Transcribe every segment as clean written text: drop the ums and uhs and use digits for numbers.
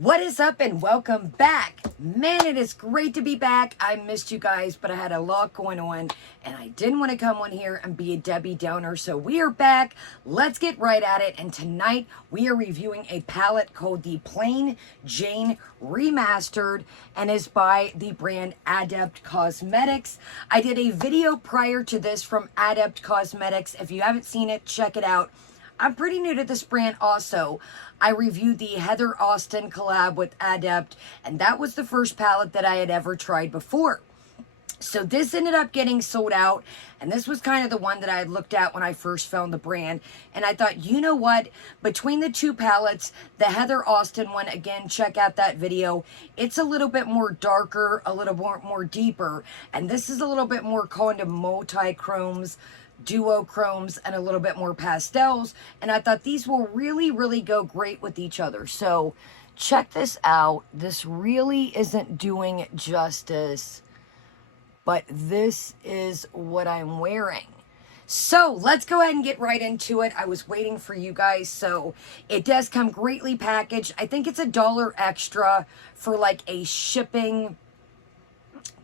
What is up and welcome back. Man, it is great to be back. I missed you guys, but I had a lot going on and I didn't want to come on here and be a Debbie Downer. So we are back. Let's get right at it. And tonight we are reviewing a palette called the Plain Jane Remastered and is by the brand Adept Cosmetics. I did a video prior to this from Adept Cosmetics. If you haven't seen it, check it out. I'm pretty new to this brand also. I reviewed the Heather Austin collab with Adept, and that was the first palette that I had ever tried before. So this ended up getting sold out, and this was kind of the one that I had looked at when I first found the brand. And I thought, you know what? Between the two palettes, the Heather Austin one, again, check out that video. It's a little bit more darker, a little more deeper, and this is a little bit more kind of multi-chromes, duochromes, and a little bit more pastels, and I thought these will really go great with each other. So check this out. This really isn't doing justice, but this is what I'm wearing. So let's go ahead and get right into it. I was waiting for you guys. So it does come greatly packaged. I think it's $1 extra for like a shipping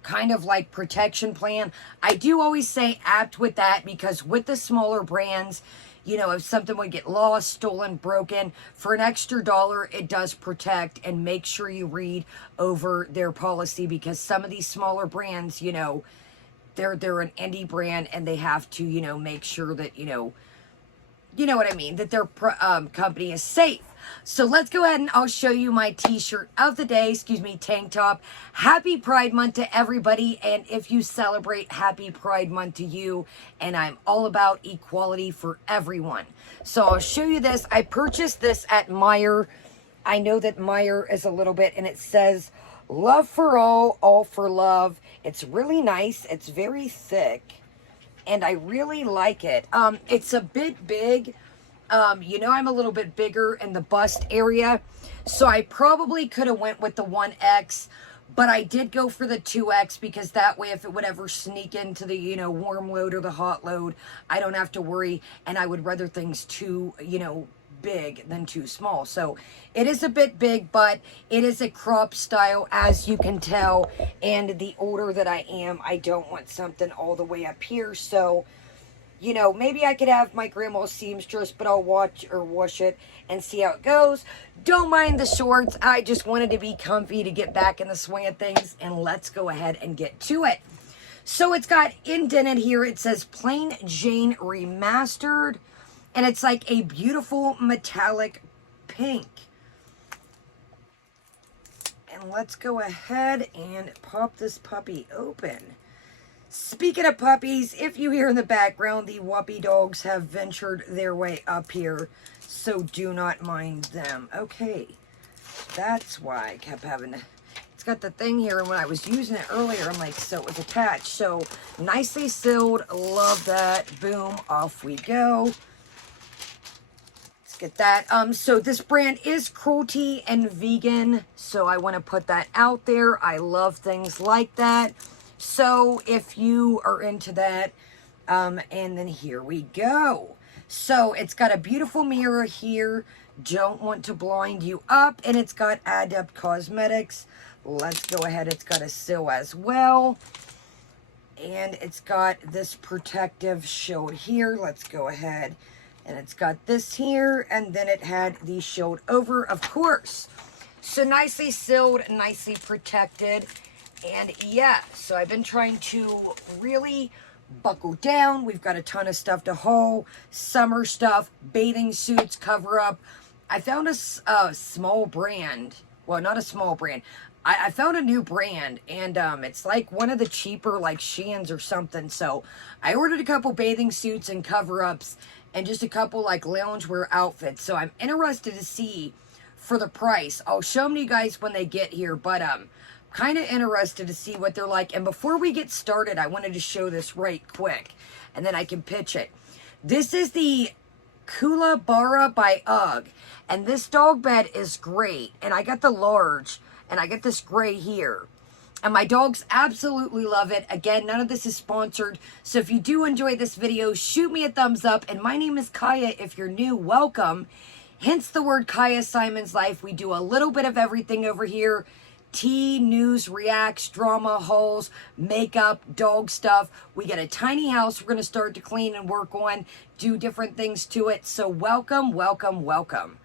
kind of like protection plan. I do always say apt with that, because with the smaller brands, you know, if something would get lost, stolen, broken, for an extra $1, it does protect. And make sure you read over their policy, because some of these smaller brands, you know, they're an indie brand and they have to, you know, make sure that, you know what I mean, that their company is safe. So let's go ahead and I'll show you my t-shirt of the day, tank top. Happy Pride Month to everybody, and if you celebrate, happy Pride Month to you, and I'm all about equality for everyone. So I'll show you this. I purchased this at Meijer. I know that Meijer is a little bit, and it says love for all for love. It's really nice. It's very thick, and I really like it. It's a bit big. You know, I'm a little bit bigger in the bust area, so I probably could have went with the 1X, but I did go for the 2X, because that way if it would ever sneak into the, you know, warm load or the hot load, I don't have to worry, and I would rather things too, you know, big than too small. So it is a bit big, but it is a crop style, as you can tell, and the older that I am, I don't want something all the way up here. So, you know, maybe I could have my grandma's seamstress, but I'll wash it and see how it goes. Don't mind the shorts. I just wanted to be comfy to get back in the swing of things, and let's go ahead and get to it. So it's got indented here. It says Plain Jane Remastered, and it's like a beautiful metallic pink. And let's go ahead and pop this puppy open. Speaking of puppies, if you hear in the background, the Whoopie dogs have ventured their way up here, so do not mind them. Okay, that's why I kept having to... It's got the thing here, and when I was using it earlier, I'm like, so it was attached. So, nicely sealed. Love that. Boom, off we go. Let's get that. So this brand is cruelty and vegan, so I want to put that out there. I love things like that. So if you are into that, and then here we go. So it's got a beautiful mirror here. Don't want to blind you up. And it's got Adept Cosmetics. Let's go ahead. It's got a seal as well. And it's got this protective shield here. Let's go ahead. And it's got this here. And then it had the shield over, of course. So nicely sealed, nicely protected. And yeah, so I've been trying to really buckle down. We've got a ton of stuff to haul, summer stuff, bathing suits, cover up. I found a small brand. Well, not a small brand. I found a new brand, and it's like one of the cheaper, like Sheins or something. So I ordered a couple bathing suits and cover-ups, and just a couple like loungewear outfits. So I'm interested to see for the price. I'll show them to you guys when they get here, but kind of interested to see what they're like. And before we get started, I wanted to show this right quick, and then I can pitch it. This is the Kookaburra by UGG, and this dog bed is great. And I got the large, and I get this gray here, and my dogs absolutely love it. Again, none of this is sponsored, so if you do enjoy this video, shoot me a thumbs up. And my name is Kaya. If you're new, welcome. Hence the word Kaya Simon's Life. We do a little bit of everything over here. Tea, news, reacts, drama, hauls, makeup, dog stuff. We get a tiny house we're going to start to clean and work on, do different things to it. So welcome, welcome, welcome.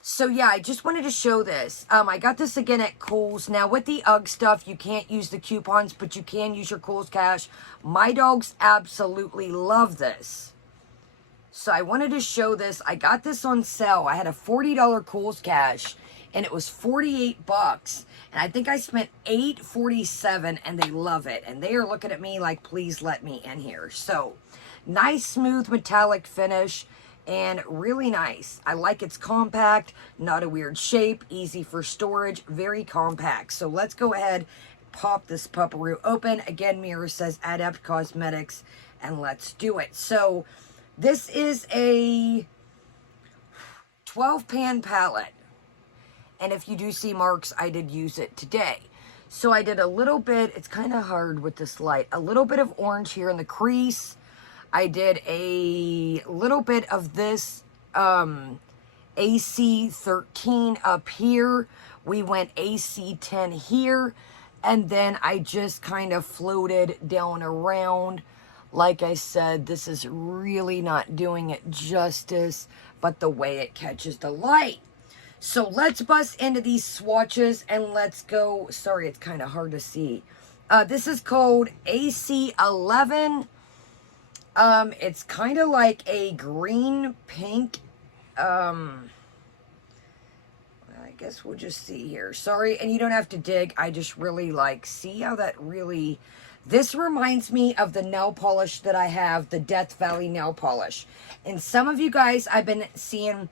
So yeah, I just wanted to show this. I got this again at Kohl's. Now with the UGG stuff, you can't use the coupons, but you can use your Kohl's cash. My dogs absolutely love this. So I wanted to show this. I got this on sale. I had a $40 Kohl's cash and it was 48 bucks. And I think I spent $8.47 and they love it. And they are looking at me like, please let me in here. So nice, smooth, metallic finish and really nice. I like it's compact, not a weird shape, easy for storage, very compact. So let's go ahead, pop this pupperoo open. Again, mirror says Adept Cosmetics and let's do it. So this is a 12 pan palette. And if you do see marks, I did use it today. So I did a little bit, it's kind of hard with this light, a little bit of orange here in the crease. I did a little bit of this AC13 up here. We went AC10 here. And then I just kind of floated down around. Like I said, this is really not doing it justice, but the way it catches the light. So let's bust into these swatches and let's go. Sorry, it's kind of hard to see. This is called AC11. It's kind of like a green pink. I guess we'll just see here. Sorry, and you don't have to dig. I just really like, see how that really, this reminds me of the nail polish that I have, the Death Valley nail polish. And some of you guys I've been seeing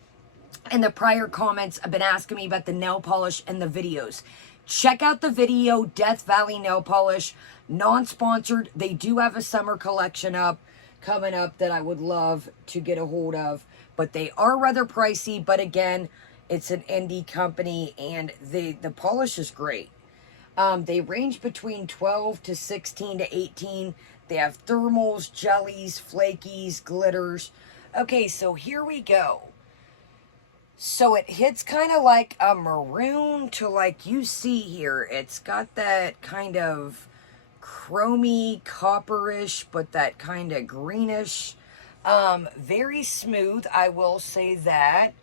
in the prior comments have been asking me about the nail polish and the videos. Check out the video, Death Valley nail polish, non-sponsored. They do have a summer collection coming up that I would love to get a hold of, but they are rather pricey. But again, it's an indie company and the polish is great. They range between 12 to 16 to 18. They have thermals, jellies, flakies, glitters. Okay, so here we go. So it hits kind of like a maroon to like you see here. It's got that kind of chromy, copperish, but that kind of greenish. Very smooth, I will say that.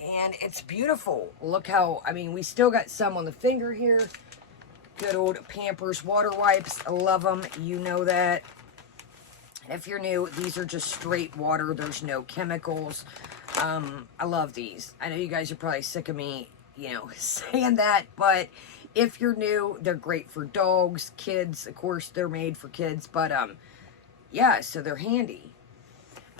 And it's beautiful. Look how, I mean, we still got some on the finger here. Good old Pampers water wipes. I love them. You know that. If you're new, these are just straight water. There's no chemicals. I love these. I know you guys are probably sick of me, you know, saying that, but if you're new, they're great for dogs, kids. Of course, they're made for kids, but yeah, so they're handy.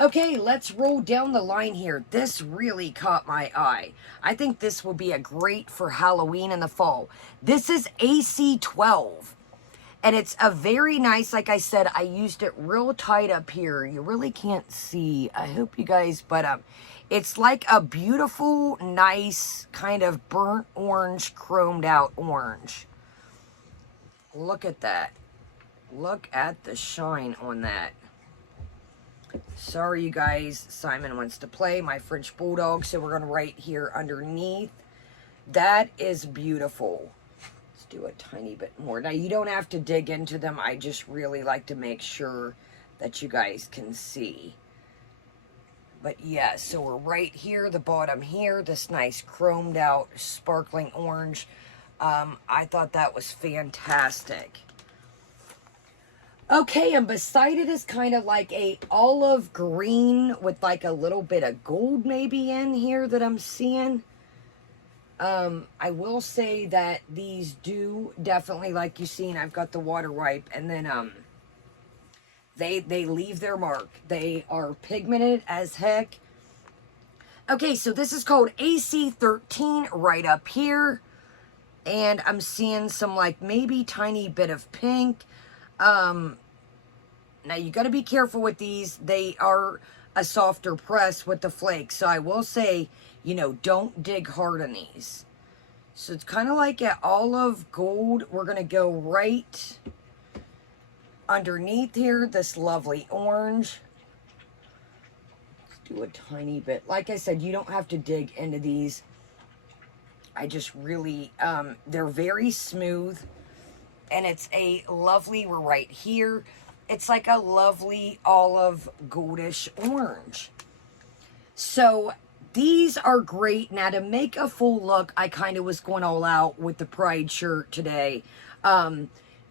Okay, let's roll down the line here. This really caught my eye. I think this will be a great for Halloween in the fall. This is AC12. And it's a very nice, like I said, I used it real tight up here. You really can't see. I hope you guys, but it's like a beautiful, nice, kind of burnt orange, chromed out orange. Look at that. Look at the shine on that. Sorry, you guys. Simon wants to play, my French Bulldog, so we're going to write here underneath. That is beautiful. Let's do a tiny bit more. Now, you don't have to dig into them. I just really like to make sure that you guys can see. But yeah, so we're right here, the bottom here, this nice chromed out, sparkling orange. I thought that was fantastic. Okay, and beside it is kind of like a olive green with like a little bit of gold maybe in here that I'm seeing. I will say that these do definitely, like you've seen, I've got the water wipe, and then they leave their mark. They are pigmented as heck. Okay, so this is called AC13 right up here. And I'm seeing some like maybe tiny bit of pink. Now you got to be careful with these. They are a softer press with the flakes. So I will say, you know, don't dig hard on these. So it's kind of like an olive gold. We're going to go right underneath here, this lovely orange. Let's do a tiny bit. Like I said, you don't have to dig into these. I just really, they're very smooth. And it's a lovely, we're right here. It's like a lovely olive goldish orange. So these are great. Now to make a full look, I kind of was going all out with the Pride shirt today.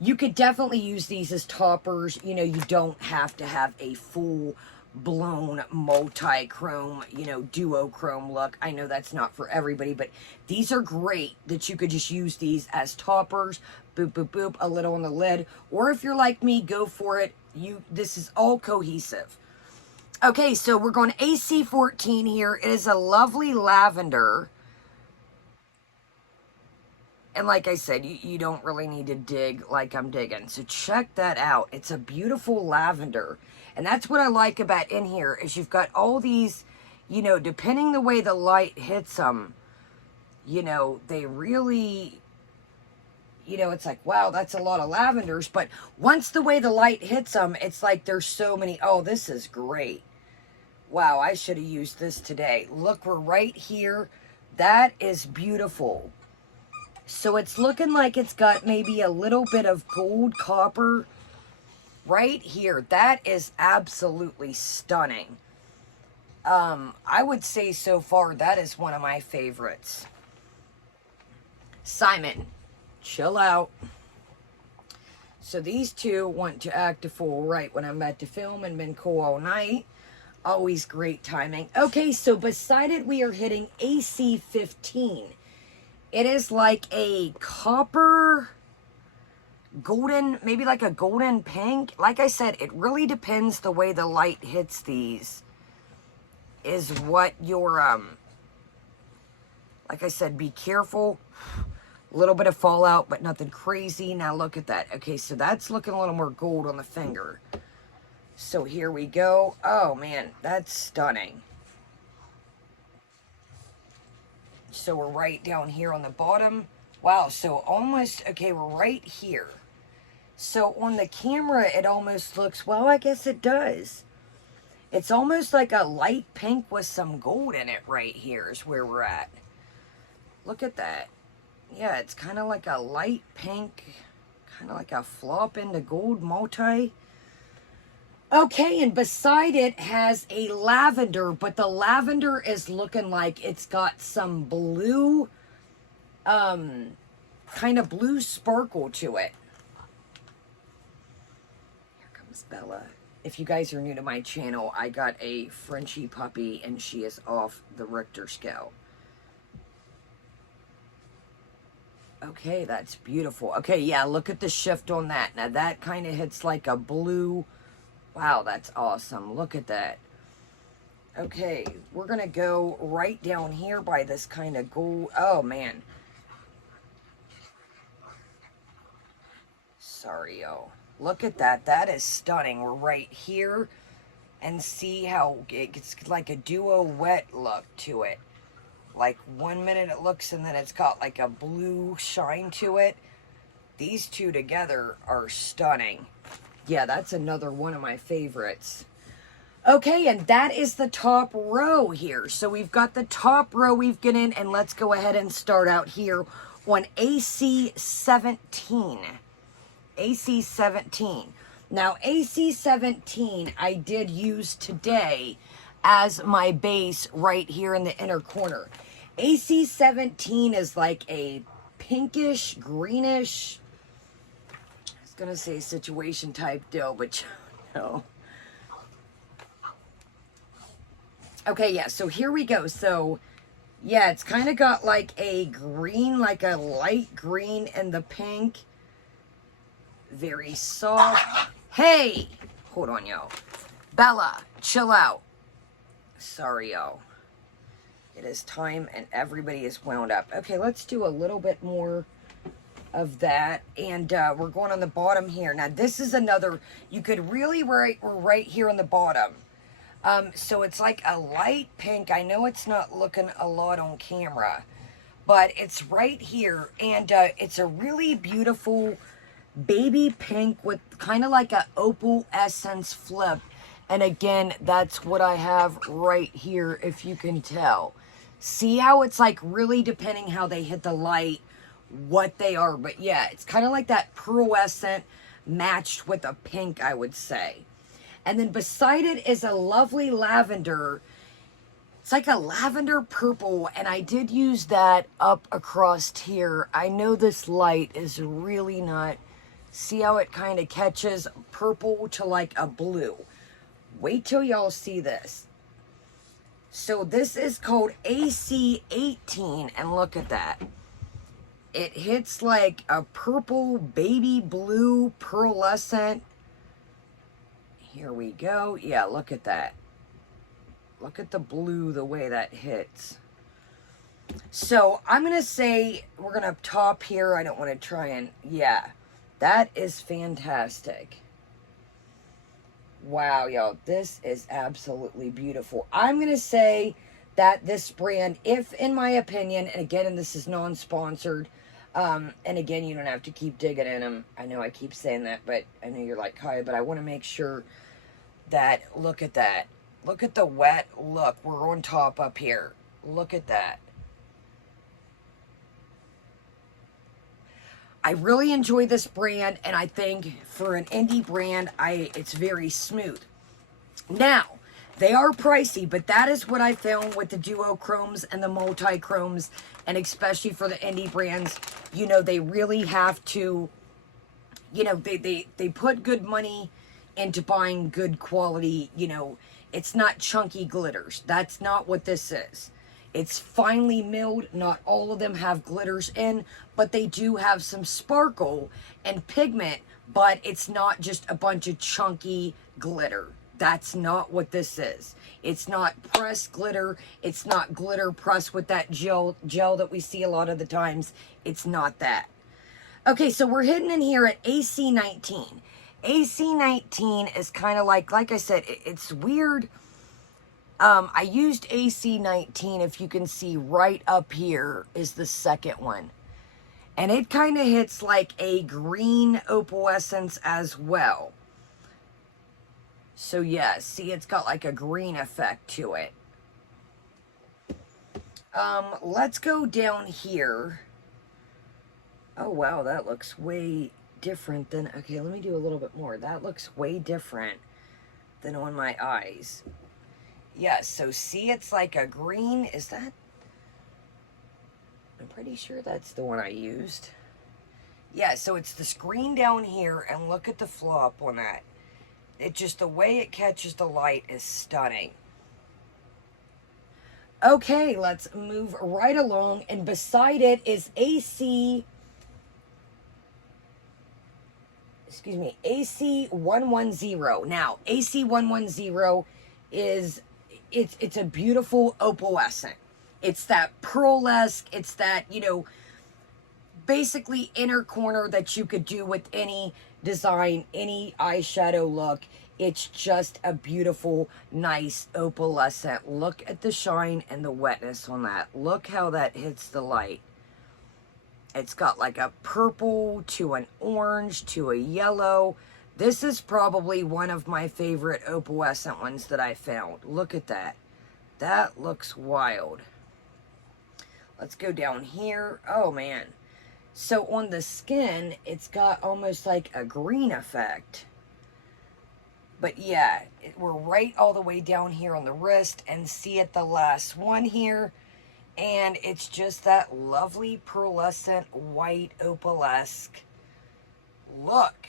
You could definitely use these as toppers. You know, you don't have to have a full blown multi-chrome, you know, duochrome look. I know that's not for everybody, but these are great that you could just use these as toppers. Boop, boop, boop, a little on the lid. Or if you're like me, go for it. This is all cohesive. Okay, so we're going AC14 here. It is a lovely lavender. And like I said, you don't really need to dig like I'm digging. So check that out. It's a beautiful lavender. And that's what I like about in here is you've got all these, you know, depending the way the light hits them, you know, they really, you know, it's like, wow, that's a lot of lavenders. But once the way the light hits them, it's like there's so many. Oh, this is great. Wow, I should have used this today. Look, we're right here. That is beautiful. So it's looking like it's got maybe a little bit of gold copper right here. That is absolutely stunning. I would say so far that is one of my favorites. Simon, chill out. So these two want to act a fool right when I'm about to film and been cool all night. Always great timing. Okay, so beside it we are hitting AC15. It is like a copper, golden, maybe like a golden pink. Like I said, it really depends the way the light hits these. Is what your, like I said, be careful. A little bit of fallout, but nothing crazy. Now look at that. Okay, so that's looking a little more gold on the finger. So here we go. Oh man, that's stunning. So we're right down here on the bottom. Wow, so almost, okay, we're right here. So on the camera, it almost looks, well, I guess it does. It's almost like a light pink with some gold in it right here is where we're at. Look at that. Yeah, it's kind of like a light pink, kind of like a flop into gold multi. Okay, and beside it has a lavender, but the lavender is looking like it's got some blue, kind of blue sparkle to it. Here comes Bella. If you guys are new to my channel, I got a Frenchie puppy, and she is off the Richter scale. Okay, that's beautiful. Okay, yeah, look at the shift on that. Now, that kind of hits like a blue. Wow, that's awesome. Look at that. Okay, we're going to go right down here by this kind of gold. Oh, man. Sorry, y'all. Look at that. That is stunning. We're right here. And see how it's like a duo wet look to it. Like 1 minute it looks and then it's got like a blue shine to it. These two together are stunning. Yeah, that's another one of my favorites. Okay, and that is the top row here. So we've got the top row we've got in, and let's go ahead and start out here on AC17. AC17. Now, AC17 I did use today as my base right here in the inner corner. AC17 is like a pinkish, greenish, I was going to say situation type deal, but no. Okay, yeah, so here we go. So, yeah, it's kind of got like a green, like a light green and the pink. Very soft. Hey! Hold on, y'all. Bella, chill out. Sorry, y'all. It is time and everybody is wound up. Okay, let's do a little bit more of that. And we're going on the bottom here. Now, this is another, you could really, we're right here on the bottom. So it's like a light pink. I know it's not looking a lot on camera, but it's right here. And it's a really beautiful baby pink with kind of like a opal essence flip. And again, that's what I have right here, if you can tell. See how it's like really depending how they hit the light, what they are. But yeah, it's kind of like that pearlescent matched with a pink, I would say. And then beside it is a lovely lavender. It's like a lavender purple, and I did use that up across here. I know this light is really not... See how it kind of catches purple to like a blue. Wait till y'all see this. So this is called AC18, and look at that. It hits like a purple, baby blue, pearlescent. Here we go. Yeah, look at that. Look at the blue, the way that hits. So I'm going to say we're going to top here. I don't want to try and... Yeah, that is fantastic. Wow, y'all. This is absolutely beautiful. I'm going to say that this brand, if in my opinion, and again, and this is non-sponsored, and again, you don't have to keep digging in them. I know I keep saying that, but I know you're like, Kaya, but I want to make sure that, look at that. Look at the wet look. We're on top up here. Look at that. I really enjoy this brand, and I think for an indie brand, it's very smooth. Now, they are pricey, but that is what I found with the duochromes and the multi-chromes, and especially for the indie brands, you know, they really have to, you know, they put good money into buying good quality, you know. It's not chunky glitters. That's not what this is. It's finely milled. Not all of them have glitters in, but they do have some sparkle and pigment, but it's not just a bunch of chunky glitter. That's not what this is. It's not pressed glitter. It's not glitter pressed with that gel that we see a lot of the times. It's not that. Okay, so we're hitting in here at AC19. AC19 is kind of like I said, it's weird. I used AC19, if you can see right up here is the second one. And it kind of hits like a green opalescence as well. So yeah, see, it's got like a green effect to it. Let's go down here. Oh wow, that looks way different than... Okay, let me do a little bit more. That looks way different than on my eyes. Yeah, so see, it's like a green. Is that... I'm pretty sure that's the one I used. Yeah, so it's the screen down here, and look at the flop on that. It just, the way it catches the light is stunning. Okay, let's move right along, and beside it is AC110. Now, AC110 is, it's a beautiful opalescent. It's that pearlesque, it's that, you know, basically inner corner that you could do with any design, any eyeshadow look. It's just a beautiful, nice opalescent. Look at the shine and the wetness on that. Look how that hits the light. It's got like a purple to an orange to a yellow. This is probably one of my favorite opalescent ones that I found. Look at that. That looks wild. Let's go down here. Oh, man. So on the skin, it's got almost like a green effect. But yeah, we're right all the way down here on the wrist, and see at the last one here. And it's just that lovely pearlescent white opalesque look.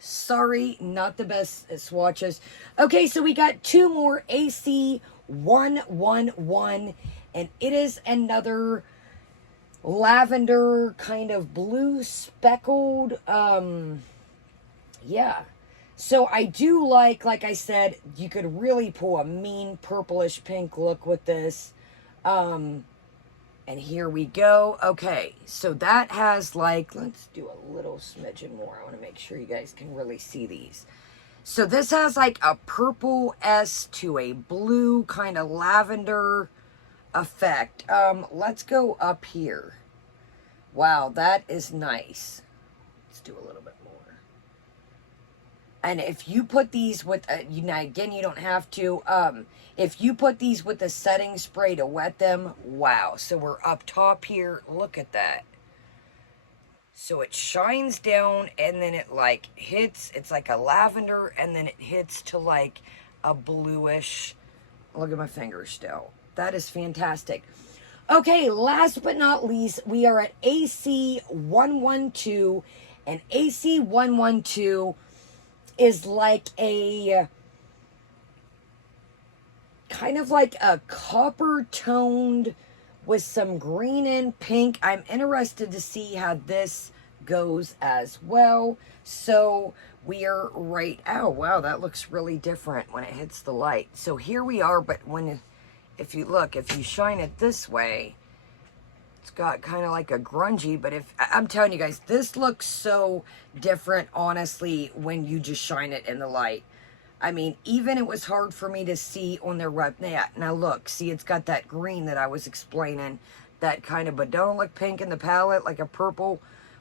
Sorry, not the best at swatches. Okay, so we got two more AC111, and it is another lavender kind of blue speckled, yeah. So I do like I said, you could really pull a mean purplish pink look with this. And here we go. Okay, so that has like, let's do a little smidgen more. I want to make sure you guys can really see these. So this has like a purple S to a blue kind of lavender effect. Let's go up here. Wow, that is nice. Let's do a little bit more. And if you put these with, again, you don't have to, if you put these with the setting spray to wet them, wow. So we're up top here, look at that. So it shines down and then it like hits, it's like a lavender, and then it hits to like a bluish, look at my fingers still. That is fantastic. Okay, last but not least, we are at AC112, and AC112 is like a kind of like a copper toned with some green and pink. I'm interested to see how this goes as well. So we are right, oh wow, that looks really different when it hits the light. So here we are, but when, if you look, if you shine it this way, it's got kind of like a grungy, but if, I'm telling you guys, this looks so different, honestly, when you just shine it in the light. I mean, even it was hard for me to see on the rep. Yeah, now look, see, it's got that green that I was explaining, that kind of, but don't look pink in the palette, like a purple,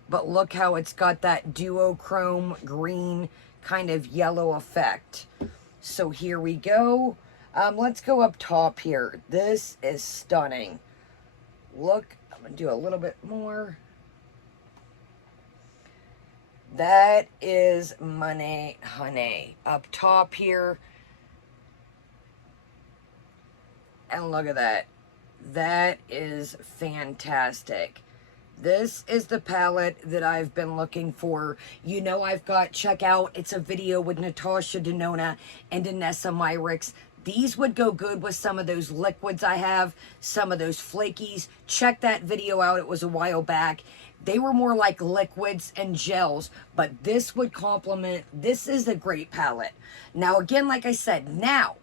but look how it's got that duochrome green kind of yellow effect. So here we go. Let's go up top here. This is stunning. Look, I'm gonna do a little bit more. That is money, honey. Up top here. And look at that. That is fantastic. This is the palette that I've been looking for. You know, I've got, check out, it's a video with Natasha Denona and Danessa Myricks. These would go good with some of those liquids I have, some of those flakies. Check that video out. It was a while back. They were more like liquids and gels, but this would complement. This is a great palette. Now, again, like I said, now,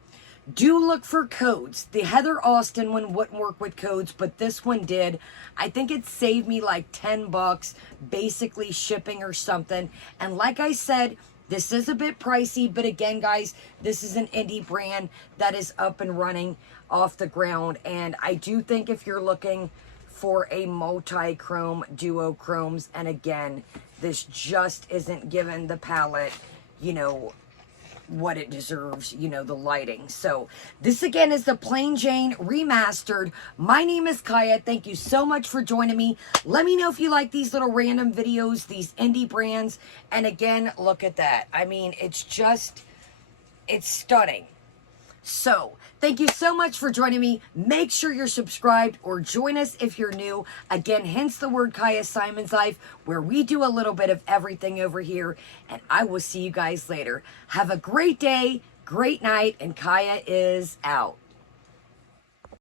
do look for codes. The Heather Austin one wouldn't work with codes, but this one did. I think it saved me like 10 bucks, basically shipping or something. And like I said, this is a bit pricey, but again, guys, this is an indie brand that is up and running off the ground. And I do think if you're looking for a multi-chrome, duochromes, and again, this just isn't given the palette, you know, what it deserves, you know, the lighting. So this again is the Plain Jane Remastered. My name is Kaya. Thank you so much for joining me. Let me know if you like these little random videos, these indie brands. And again, look at that. I mean, it's just, it's stunning. So, thank you so much for joining me. Make sure you're subscribed or join us if you're new. Again, hence the word Kaya Simon's Life, where we do a little bit of everything over here. And I will see you guys later. Have a great day, great night, and Kaya is out.